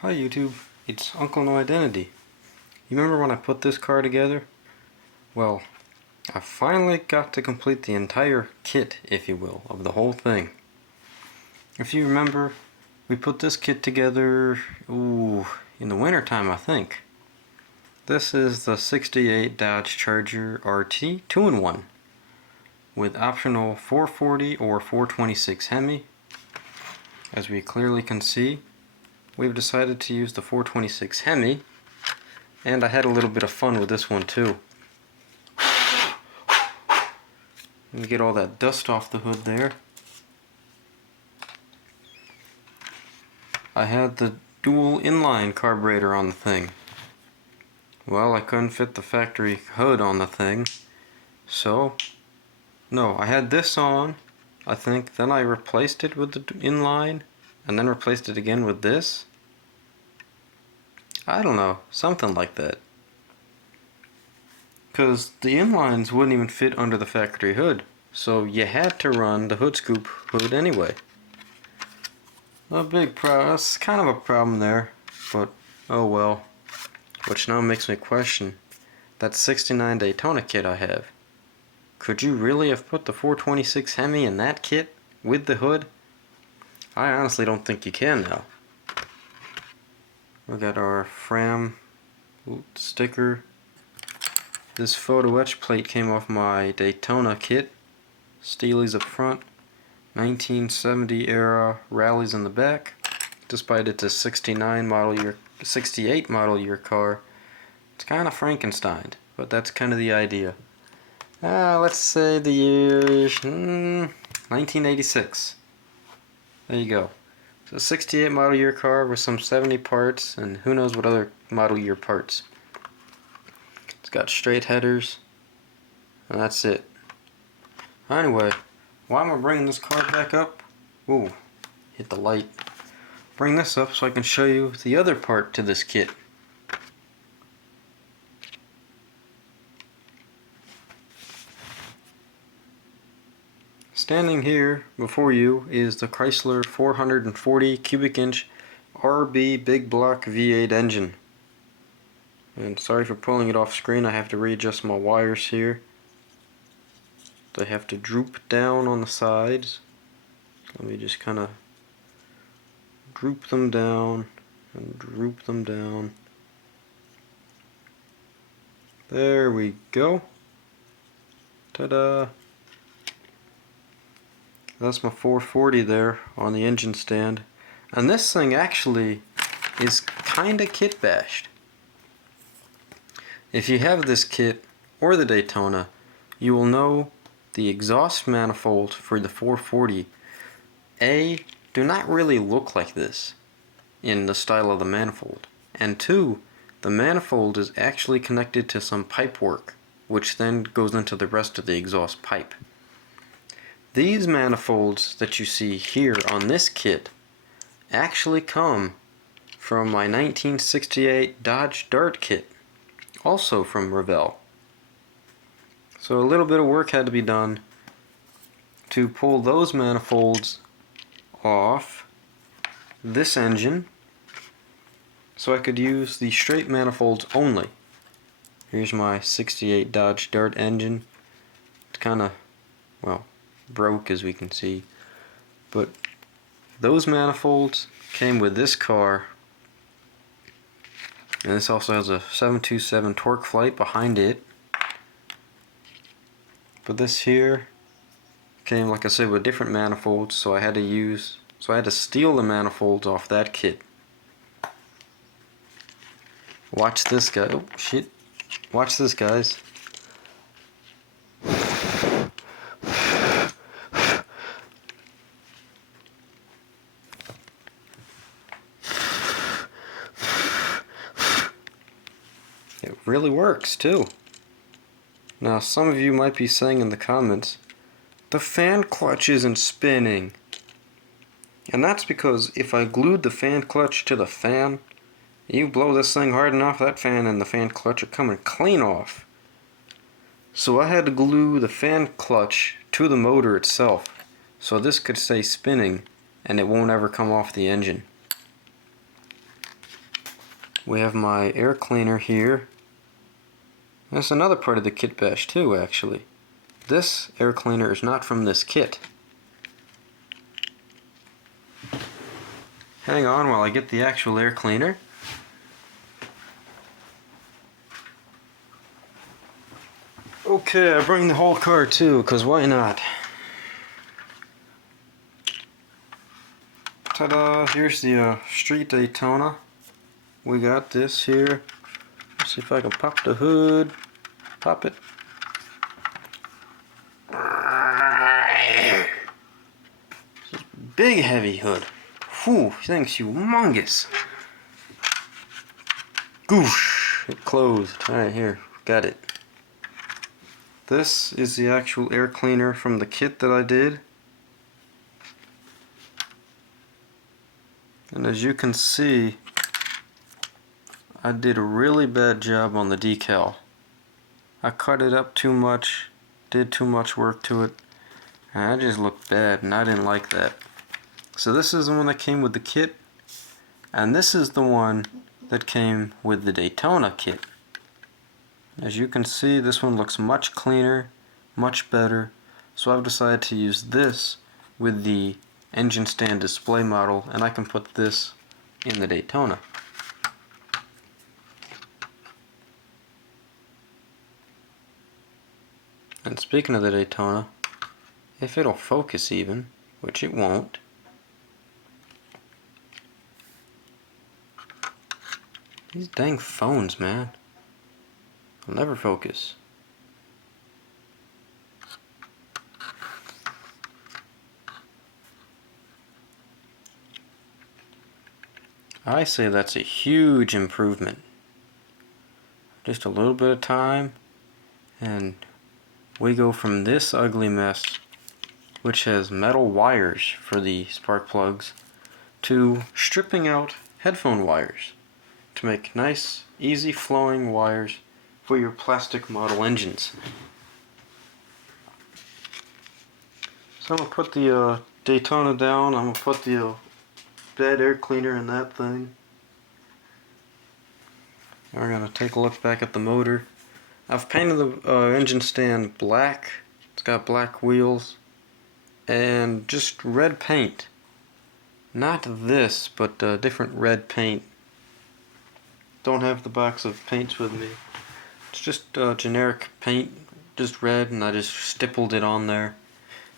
Hi YouTube, it's Uncle No Identity. You remember when I put this car together? Well, I finally got to complete the entire kit, if you will, of the whole thing. If you remember, we put this kit together, in the winter time, I think. This is the 68 Dodge Charger RT 2-in-1 with optional 440 or 426 Hemi. As we clearly can see, we've decided to use the 426 Hemi, and I had a little bit of fun with this one too. Let me get all that dust off the hood there. I had the dual inline carburetor on the thing. Well, I couldn't fit the factory hood on the thing, so no, I had this on, I think, then I replaced it with the inline, and then replaced it again with this. I don't know, something like that. Because the inlines wouldn't even fit under the factory hood, so you had to run the hood scoop hood anyway. A big problem, that's kind of a problem there, but oh well. Which now makes me question that 69 Daytona kit I have. Could you really have put the 426 Hemi in that kit with the hood? I honestly don't think you can now. We got our Fram sticker. This photo etch plate came off my Daytona kit. Steelies up front, 1970 era rallies in the back. Despite it's a 69 model year, 68 model year car, it's kind of Frankenstein, but that's kind of the idea. Let's say the year 1986. There you go. So 68 model year car with some 70 parts and who knows what other model year parts. It's got straight headers, and that's it. Anyway, why am I bringing this car back up? Ooh, hit the light. Bring this up so I can show you the other part to this kit. Standing here before you is the Chrysler 440 cubic inch RB big block V8 engine. And sorry for pulling it off screen, I have to readjust my wires here. They have to droop down on the sides. Let me just kind of droop them down and droop them down. There we go. Ta-da! That's my 440 there on the engine stand. And this thing actually is kinda kit bashed. If you have this kit or the Daytona, you will know the exhaust manifold for the 440 do not really look like this in the style of the manifold, and 2, the manifold is actually connected to some pipe work, which then goes into the rest of the exhaust pipe. These manifolds that you see here on this kit actually come from my 1968 Dodge Dart kit, also from Revell. So a little bit of work had to be done to pull those manifolds off this engine so I could use the straight manifolds only. Here's my 68 Dodge Dart engine. It's kind of, well, broke as we can see, but those manifolds came with this car, and this also has a 727 torque flight behind it. But this here came, like I said, with different manifolds, so I had to steal the manifolds off that kit. Watch this guy. Oh shit. Watch this, guys. It really works too. Now some of you might be saying in the comments, the fan clutch isn't spinning. And that's because if I glued the fan clutch to the fan, you blow this thing hard enough, that fan and the fan clutch are coming clean off. So I had to glue the fan clutch to the motor itself, so this could stay spinning and it won't ever come off the engine. we have my air cleaner here. That's another part of the kit bash too, actually. This air cleaner is not from this kit. Hang on while I get the actual air cleaner. Okay, I bring the whole car too, because why not? Ta-da! Here's the Street Daytona. We got this here. Let's see if I can pop the hood. Pop it. Big heavy hood. Whew, thing's humongous. Goosh! It closed. Alright, here. Got it. This is the actual air cleaner from the kit that I did. And as you can see, I did a really bad job on the decal. I cut it up too much, did too much work to it, and it just looked bad, and I didn't like that. So this is the one that came with the kit, and this is the one that came with the Daytona kit. As you can see, this one looks much cleaner, much better, so I've decided to use this with the engine stand display model, and I can put this in the Daytona. And speaking of the Daytona, if it'll focus even, which it won't, these dang phones, man, will never focus. I say that's a huge improvement. Just a little bit of time, and we go from this ugly mess, which has metal wires for the spark plugs, to stripping out headphone wires to make nice, easy flowing wires for your plastic model engines. So I'm going to put the Daytona down. I'm going to put the bad air cleaner in that thing. And we're going to take a look back at the motor. I've painted the engine stand black. It's got black wheels and just red paint. Not this, but different red paint. Don't have the box of paints with me. It's just generic paint, just red, and I just stippled it on there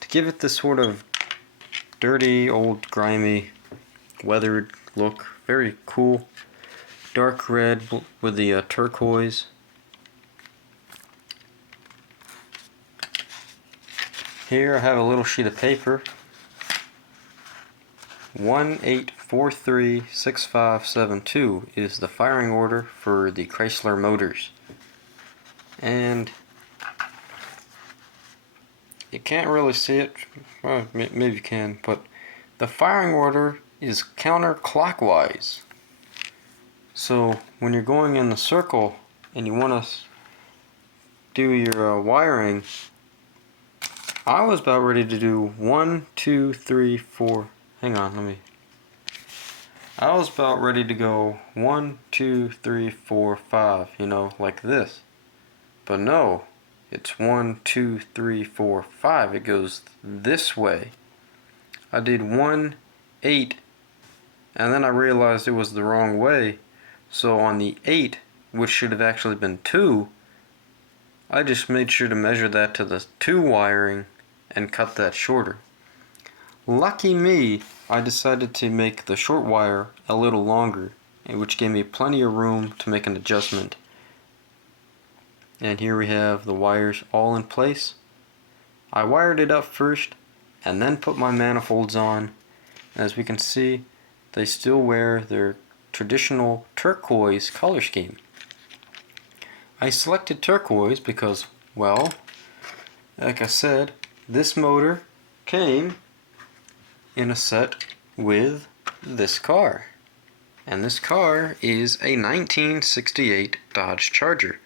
to give it this sort of dirty, old, grimy, weathered look. Very cool. Dark red with the turquoise. Here I have a little sheet of paper. 18436572 is the firing order for the Chrysler motors. And you can't really see it, well, maybe you can, but the firing order is counterclockwise. So when you're going in the circle and you want to do your wiring, I was about ready to do 1, 2, 3, 4. Hang on, I was about ready to go 1, 2, 3, 4, 5, you know, like this. But no, it's 1, 2, 3, 4, 5. It goes this way. I did 1, 8, and then I realized it was the wrong way. So on the 8, which should have actually been 2, I just made sure to measure that to the 2 wiring and cut that shorter. Lucky me, I decided to make the short wire a little longer, which gave me plenty of room to make an adjustment. And here we have the wires all in place. I wired it up first and then put my manifolds on. As we can see, they still wear their traditional turquoise color scheme. I selected turquoise because, well, like I said, this motor came in a set with this car. And this car is a 1968 Dodge Charger.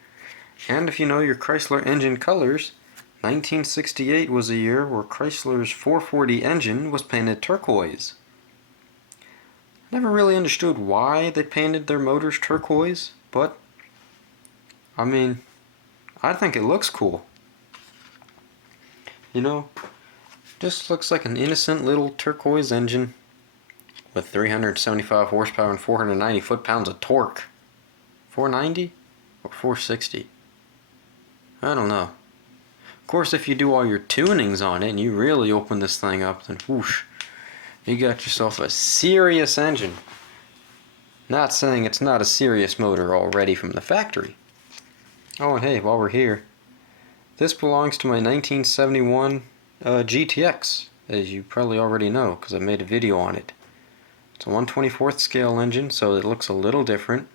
And if you know your Chrysler engine colors, 1968 was a year where Chrysler's 440 engine was painted turquoise. Never really understood why they painted their motors turquoise, but I mean, I think it looks cool. You know, just looks like an innocent little turquoise engine with 375 horsepower and 490 foot-pounds of torque. 490 or 460? I don't know. Of course, if you do all your tunings on it and you really open this thing up, then whoosh, you got yourself a serious engine. Not saying it's not a serious motor already from the factory. Oh, and hey, while we're here, this belongs to my 1971 GTX, as you probably already know, because I made a video on it. It's a 1/24th scale engine, so it looks a little different.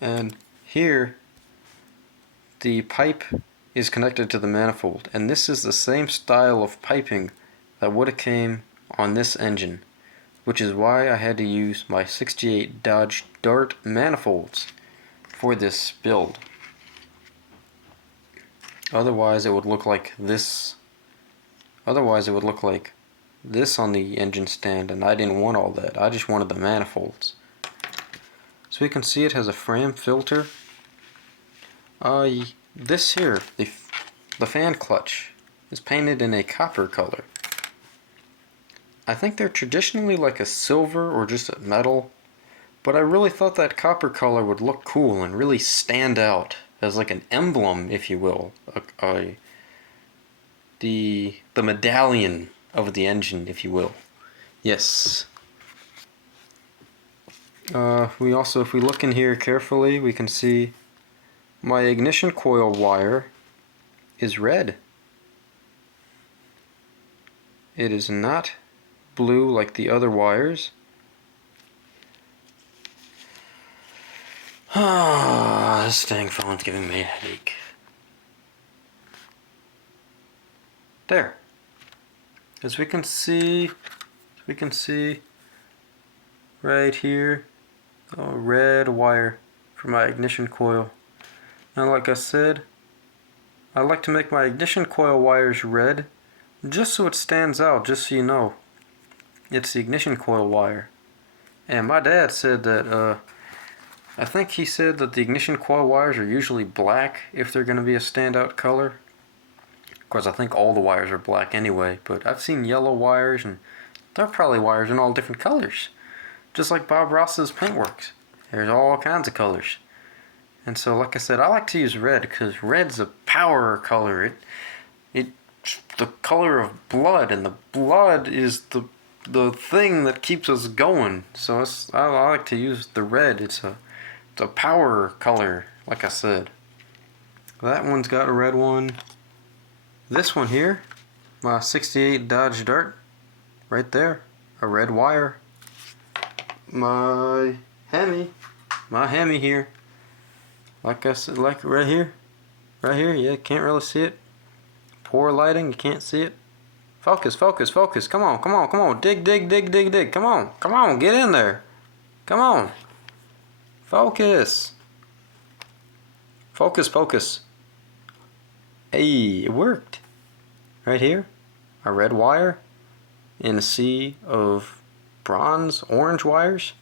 And here, the pipe is connected to the manifold, and this is the same style of piping that would have came on this engine, which is why I had to use my 68 Dodge Dart manifolds for this build. Otherwise it would look like this. Otherwise it would look like this on the engine stand, and I didn't want all that. I just wanted the manifolds. So we can see it has a Fram filter. This here, the fan clutch, is painted in a copper color. I think they're traditionally like a silver or just a metal, but I really thought that copper color would look cool and really stand out as like an emblem, if you will, the medallion of the engine, if you will. Yes. We also, if we look in here carefully, we can see my ignition coil wire is red. It is not blue like the other wires. Ah, this dang phone's giving me a headache. There. As we can see right here, a red wire for my ignition coil. And like I said, I like to make my ignition coil wires red just so it stands out, just so you know. It's the ignition coil wire. And my dad said that, I think he said that the ignition coil wires are usually black if they're going to be a standout color. Of course, I think all the wires are black anyway, but I've seen yellow wires, and they're probably wires in all different colors. Just like Bob Ross's Paintworks. There's all kinds of colors. And so, like I said, I like to use red because red's a power color. It's the color of blood, and the blood is the thing that keeps us going. So I like to use the red. It's a power color, like I said. That one's got a red one. This one here, my 68 Dodge Dart, right there, a red wire. My Hemi here, like I said, like right here, yeah, can't really see it. Poor lighting, you can't see it. Focus, come on, dig, come on, get in there, come on, focus. Hey, it worked. Right here, a red wire in a sea of bronze orange wires.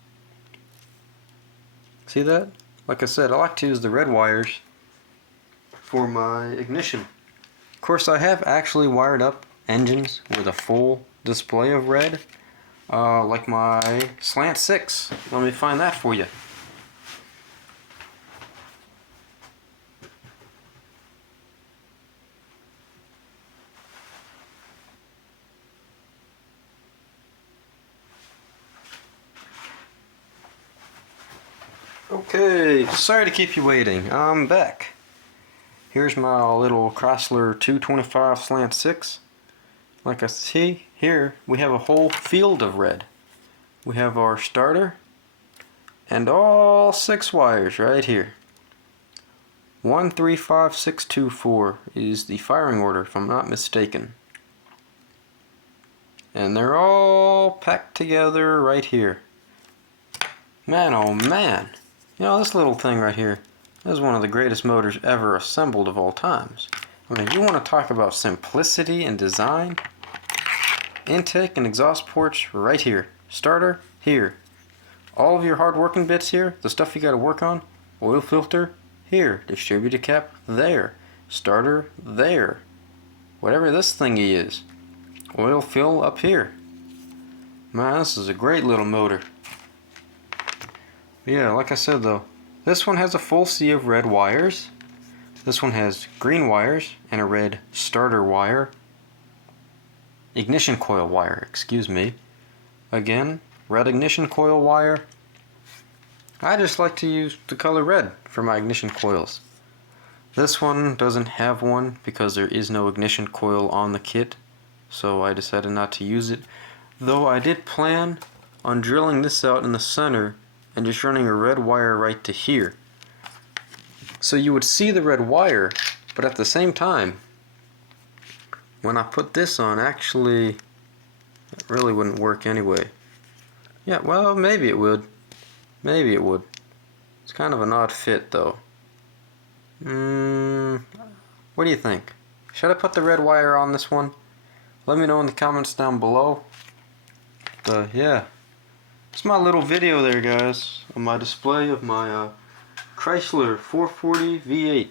See that? Like I said, I like to use the red wires for my ignition. Of course, I have actually wired up engines with a full display of red, like my Slant 6. Let me find that for you. Okay, sorry to keep you waiting. I'm back. Here's my little Chrysler 225 Slant 6. Like I see here, we have a whole field of red. We have our starter and all 6 wires right here. 135624 is the firing order, if I'm not mistaken. And they're all packed together right here. Man, oh man. You know, this little thing right here is one of the greatest motors ever assembled of all times. I mean, you want to talk about simplicity and design? intake and exhaust ports right here. Starter here. All of your hard working bits here, the stuff you got to work on. Oil filter here. Distributor cap there. Starter there. Whatever this thingy is. Oil fill up here. Man, this is a great little motor. Yeah, like I said though, this one has a full sea of red wires. This one has green wires and a red starter wire. Ignition coil wire, excuse me. Again, red ignition coil wire. I just like to use the color red for my ignition coils. This one doesn't have one because there is no ignition coil on the kit, so I decided not to use it. Though I did plan on drilling this out in the center and just running a red wire right to here. So you would see the red wire, but at the same time, when I put this on, actually, it really wouldn't work anyway. Yeah, well, maybe it would. Maybe it would. It's kind of an odd fit, though. What do you think? Should I put the red wire on this one? Let me know in the comments down below. Yeah. It's my little video there, guys, on my display of my Chrysler 440 V8.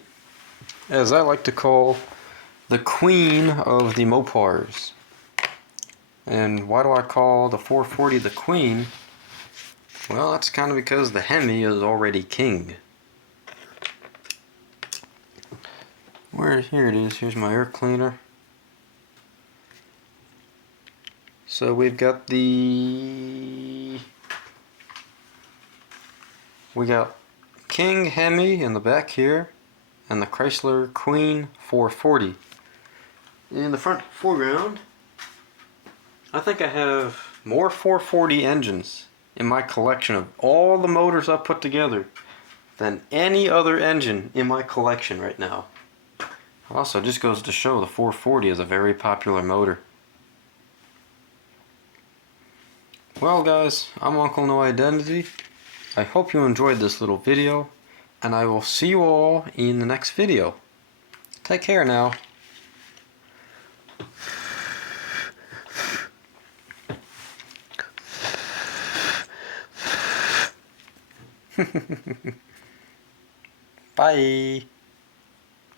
As I like to call the queen of the Mopars. And why do I call the 440 the queen? Well, that's kind of because the Hemi is already king. Here it is. Here's my air cleaner. So we've got we got King Hemi in the back here, and the Chrysler Queen 440. In the front foreground, I think I have more 440 engines in my collection of all the motors I've put together than any other engine in my collection right now. Also, it just goes to show the 440 is a very popular motor. Well guys, I'm Uncle No Identity. I hope you enjoyed this little video, and I will see you all in the next video. Take care now. Bye.